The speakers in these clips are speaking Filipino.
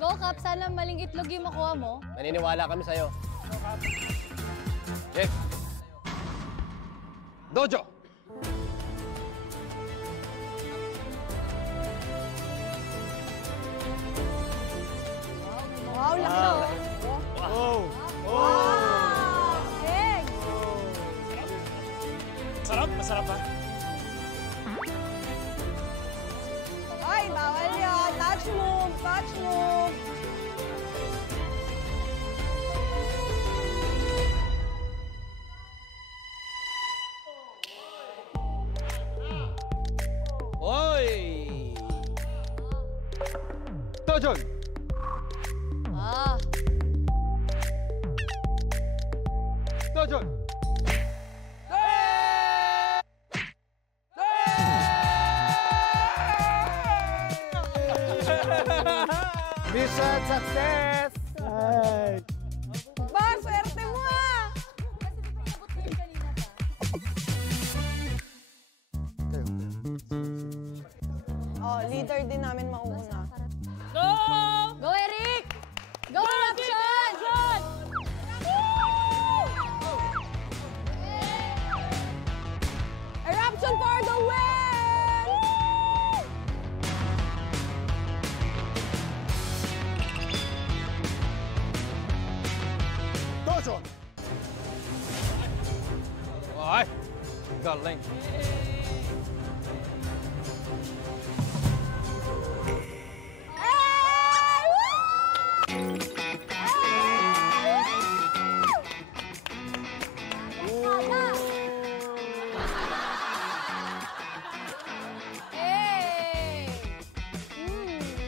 Go, Cap. Sana maling itlog yung makuha mo. Naniniwala kami sa'yo. Okay. Dojo! Wow, laki oh. Oh! Wow! Egg! Sarap? Masarap ba? Ay, bawal yun. Touch move, touch move. Oy! Dojo! Ah. Dojo! Mission success! Ay! Ba, swerte mo ah! Oh, leader din namin mauuna. Go! Go, Eric! Go, Eruption! Eruption for the win! Dojo! Ay! Galing.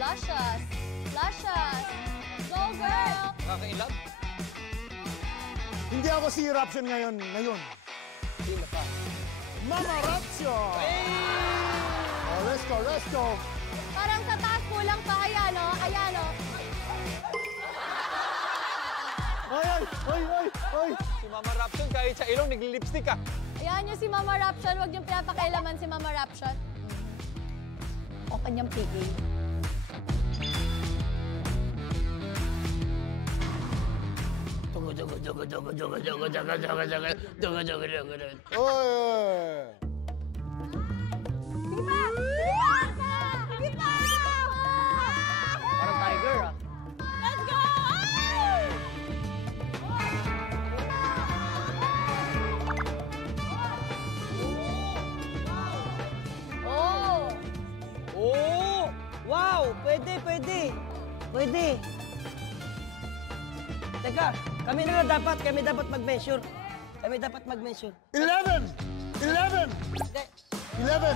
Luscious! Luscious! Go, girl! Nakakailan? Hindi ako si Eruption ngayon. Sino pa? Mama Eruption! Oh, let's go, let's go! Parang sa taas kulang pa. Ayan o, ayan o. Ay, ay, ay, ay, ay! Si Mama Rapson kahit sa ilong nagli-lipstick ka. Ayan yung si Mama Raption. Huwag niyong pinapakailaman si Mama Raption. O kanyang PA. Oy! Sige pa! Sige pa! Sige pa! Parang tiger ah. Let's go! Oh! Oh! Wow! Pwede, pwede. Pwede. Teka, kami dapat mag-measure. Kami dapat mag-measure. 11! 11! Hindi. 11!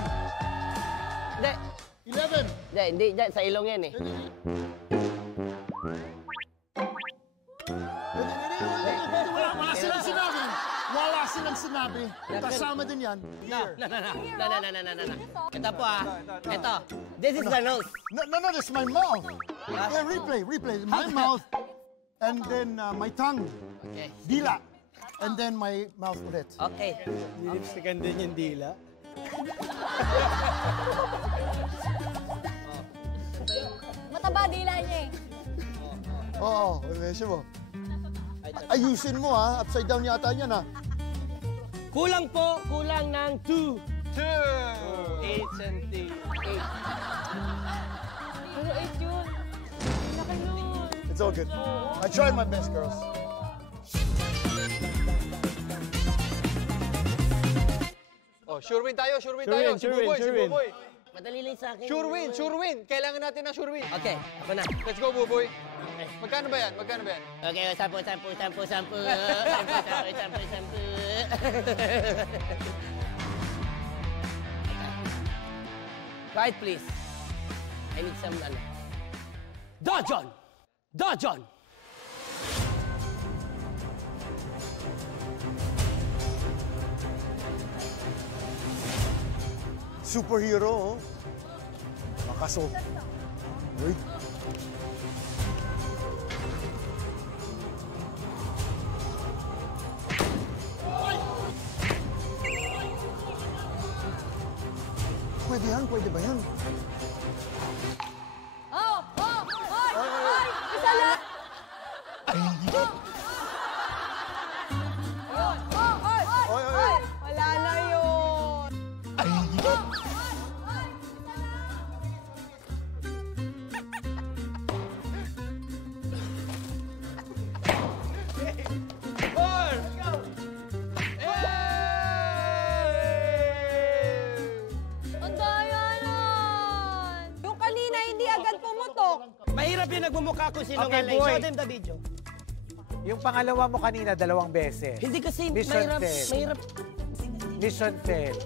Hindi. 11! Hindi, dyan, sa ilong yan eh. Wala silang sinabi. Wala silang sinabi. Kasama din yan. No. Ito po ah. Ito. This is the nose. No, this is my mouth. Yeah, replay. My mouth, and then my tongue. Okay. Dila. And then my mouth ulit. Okay. Nilipstikan din yung dila. Mataba dila niya eh. Oo, medyo mo. Ayusin mo ha. Upside down yata yan ha. Kulang po. Kulang ng 2. 8 cm. Pero 8 yun. Laki yun. It's all good. I tried my best, girls. Oh, sure win tayo. Si Buboy. Madali lang sa akin. Sure win. Kailangan natin ng sure win. Okay, ako na. Let's go, Buboy. Magkano ba yan? Okay, 10. Quiet, please. I need some, Dojon! Superhero, oh. Makaso. Wait. Pwede ba yan? Oh! Hoy! Mahirap yung nagmumukha kung sinungaling. Okay, boy. Show them the video. Yung pangalawa mo kanina, 2 beses. Hindi kasi Mission mahirap. fail. Mahirap. Mission fail.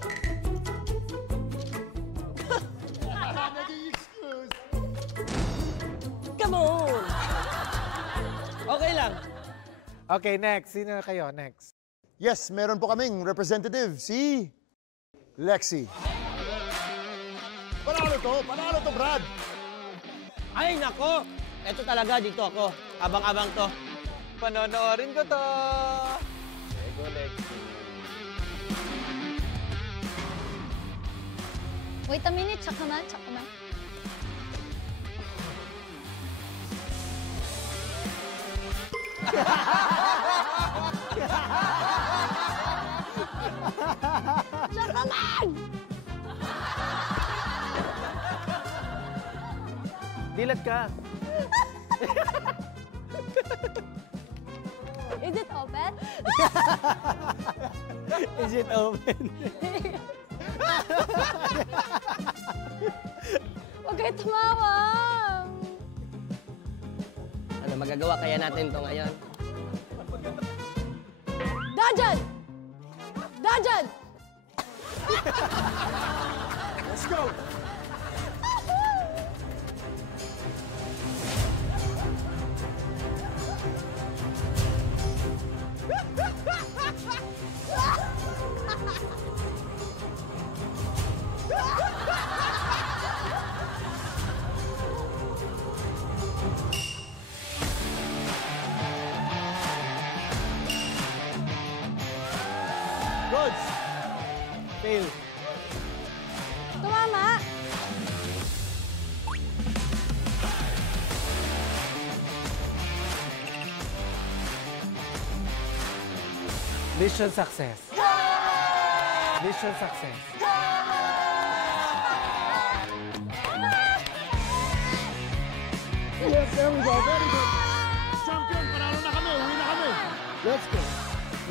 Come on! Okay lang. Okay, next. Sino kayo? Next. Yes, meron po kaming representative, si Lexi. Panalo to, Brad. Ay, nako! Ito talaga, dito ako. Abang-abang to. Panonoorin ko to. Lego Lexi. Wait a minute, check naman. Check naman! Dilat ka. Is it open? Is it open? Huwag kayo tumawa. Ano, magagawa kaya natin to ngayon? Dajan! Dajan! Let's go. Good. Fail. Tumama! Mission success. Mission success. Yes, there we go. Very good. Champion, panalo na kami. Uwi na kami. Let's go.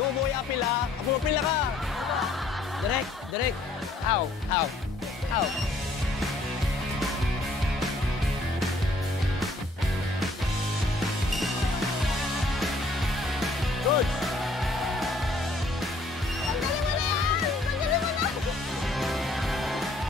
Go, boy, apila. Ako, apila ka. Direk. Ow. Good.